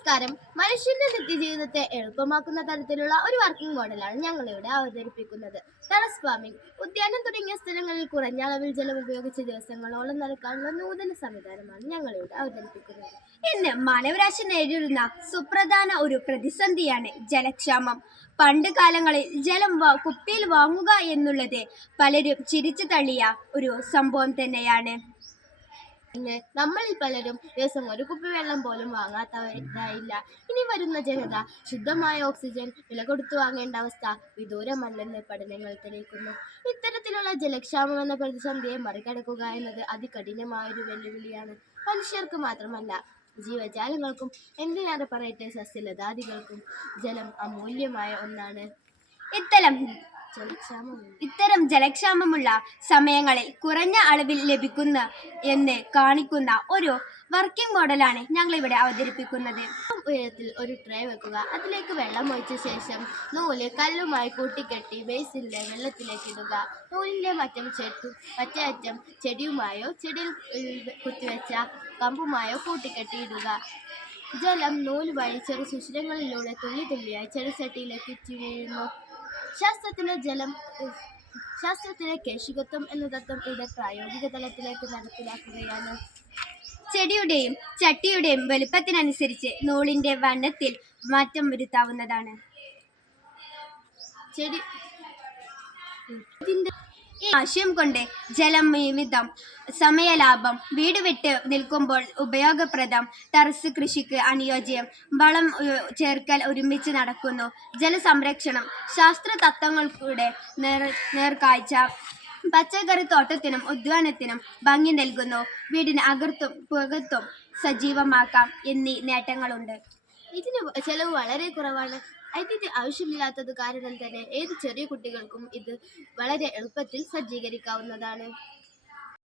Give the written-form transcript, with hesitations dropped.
നമസ്കാരം. മനുഷ്യന്റെ നിത്യജീവിതത്തെ എളുപ്പമാക്കുന്ന തരത്തിലുള്ള ഒരു വർക്കിംഗ് മോഡലാണ് ഞങ്ങളിവിടെ അവതരിപ്പിക്കുന്നത്. Terrace farming. ഉദ്യാനം തുടങ്ങിയ സ്ഥലങ്ങളിൽ കുറഞ്ഞ അളവിൽ ജലം ഉപയോഗിച്ച് ദിവസങ്ങളോളം നനയ്ക്കാനുള്ള നൂതന സംവിധാനമാണ് ഞങ്ങളിവിടെ അവതരിപ്പിക്കുന്നത്. ഇന്ന് മാനവരാശി നേരിടുന്ന സുപ്രധാന ഒരു പ്രതിസന്ധിയാണ് ജലക്ഷാമം. പണ്ട് കാലങ്ങളിൽ ജലം കുപ്പിയിൽ വാങ്ങുക എന്നുള്ളത് പലരും ചിരിച്ചു തള്ളിയ ഒരു സംഭവം തന്നെയാണ്. ഇന്ന് നമ്മളിൽ പലരും ദിവസം ഒരു കുപ്പി വെള്ളം പോലും വാങ്ങാത്തവരായില്ല. ഇനി വരുന്ന ജനത ശുദ്ധമായ ഓക്സിജൻ വില കൊടുത്തു വാങ്ങേണ്ട അവസ്ഥ വിദൂരമല്ലെന്ന് പഠനങ്ങൾ തെളിയിക്കുന്നു. ഇത്തരത്തിലുള്ള ജലക്ഷാമം എന്ന പ്രതിസന്ധിയെ മറികടക്കുക എന്നത് അതികഠിനമായൊരു വെല്ലുവിളിയാണ്. മനുഷ്യർക്ക് മാത്രമല്ല, ജീവജാലങ്ങൾക്കും, എന്തിനേറെ പറയട്ടെ സസ്യലതാദികൾക്കും ജലം അമൂല്യമായ ഒന്നാണ്. ഇത്തരം ജലക്ഷാമമുള്ള സമയങ്ങളിൽ കുറഞ്ഞ അളവിൽ ലഭിക്കുന്ന എന്ന് കാണിക്കുന്ന ഒരു വർക്കിംഗ് മോഡലാണ് ഞങ്ങളിവിടെ അവതരിപ്പിക്കുന്നത്. ഉയരത്തിൽ ഒരു ട്രേ വെക്കുക. അതിലേക്ക് വെള്ളം ഒഴിച്ച ശേഷം നൂല് കല്ലുമായി കൂട്ടിക്കെട്ടി ബേസിനിലെ വെള്ളത്തിലേക്ക് ഇടുക. നൂലിൻ്റെ മറ്റേ അറ്റം ചെടിയുമായോ ചെടിയിൽ കുത്തിവെച്ച കമ്പുമായോ കൂട്ടിക്കെട്ടിയിടുക. ജലം നൂല് വഴി ചെറു സുഷിരങ്ങളിലൂടെ തുള്ളി തുള്ളിയായി ചെടിച്ചട്ടിയിലേക്ക് ഇറ്റി വീഴുന്നു. ശാസ്ത്രത്തിലെ കേശികത്വം എന്ന തത്വം ഇവിടെ പ്രായോഗിക തലത്തിലേക്ക് നടപ്പിലാക്കുകയാണ്. ചെടിയുടെയും ചട്ടിയുടെയും വലുപ്പത്തിനനുസരിച്ച് നൂലിന്റെ വണ്ണത്തിൽ മാറ്റം വരുത്താവുന്നതാണ്. ഈ ആശയം കൊണ്ട് ജലമിതം, സമയലാഭം, വീട് വിട്ട് നിൽക്കുമ്പോൾ ഉപയോഗപ്രദം, ടെറസ് കൃഷിക്ക് അനുയോജ്യം, വളം ചേർക്കൽ ഒരുമിച്ച് നടക്കുന്നു, ജലസംരക്ഷണം, ശാസ്ത്ര തത്വങ്ങളുടെ നേർക്കാഴ്ച, പച്ചക്കറി തോട്ടത്തിനും ഉദ്യാനത്തിനും ഭംഗി നൽകുന്നു, വീടിന് അകത്തും പുറത്തും സജീവമാക്കാം എന്നീ നേട്ടങ്ങളുണ്ട്. ഇതിന് ചെലവ് വളരെ കുറവാണ്. വൈദ്യുതി ആവശ്യമില്ലാത്തത് കാരണം തന്നെ ഏത് ചെറിയ കുട്ടികൾക്കും ഇത് വളരെ എളുപ്പത്തിൽ സജ്ജീകരിക്കാവുന്നതാണ്.